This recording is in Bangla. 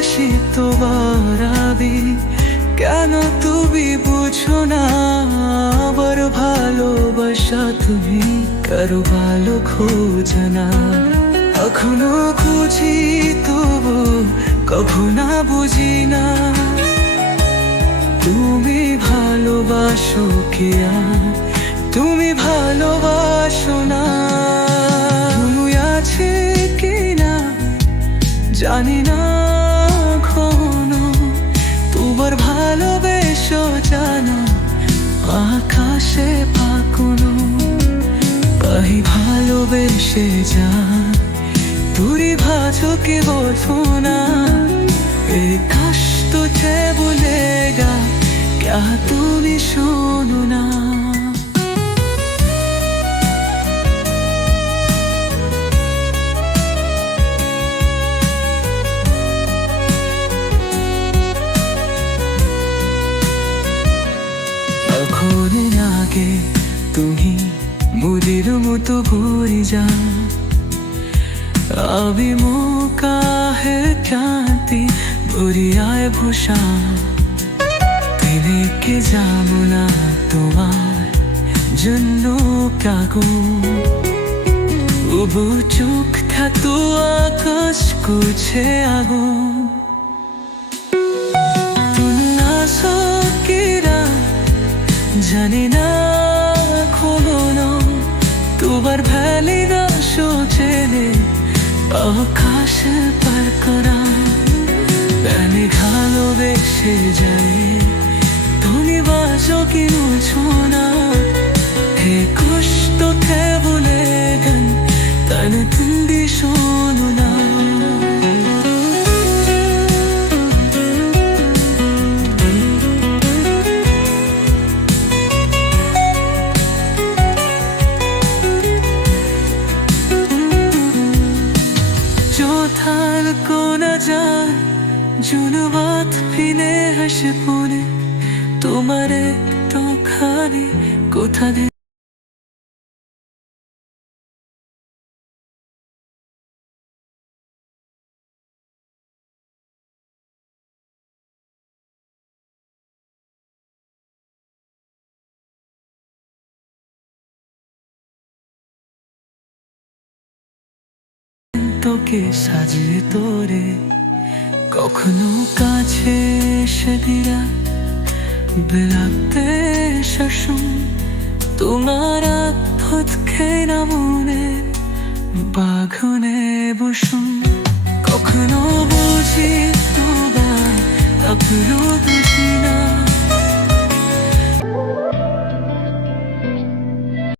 ভালোবাসি তোমার আমি, কেন তুমি বুঝো না আবার ভালোবাসা তুমি কারো ভালো খোঁজো না। এখনো খুঁজি তবু কখনো বুঝি না তুমি ভালোবাসো কি তুমি ভালোবাসো না। তুমি আছে কি না জানি না, এখনো তোমার ভালোবেসো জানো আকাশে পাখনো পাহি ভালোবেসে যা दूरी भाजो के बोलो ना, मेरे काश तुझे भूलेगा क्या तूने सुनो ना। अखोने आगे तुम्ही मुदिर मुतो भूरी जा अभी मौका है क्रांति बुरी आए भूषा तेरे के जामुना तुम्हार जन्नो क्या गो उबु चुक था तू आकाश कुछ आगो तुम ना सकीरा जाने ना खोलो तुम्हार भैली ना सोचे ने आकाश पर करा मैंने ভালোবেসে যায় তুমি বাজো কি মুছো না হে কষ্ট কে বলে গান তান তুমি শোনো না। को न जाए जुनवात फिने हस पुने तुम्हारे तो खाने कोथा दे তোকে সাজে তোরে কখনো কাছে এসে দিরা বিলাতে শাসন তোমার আত্মত খেনা মনে বাঘনে বসুন কখনো বুঝি তোমার আপরো বুঝি না।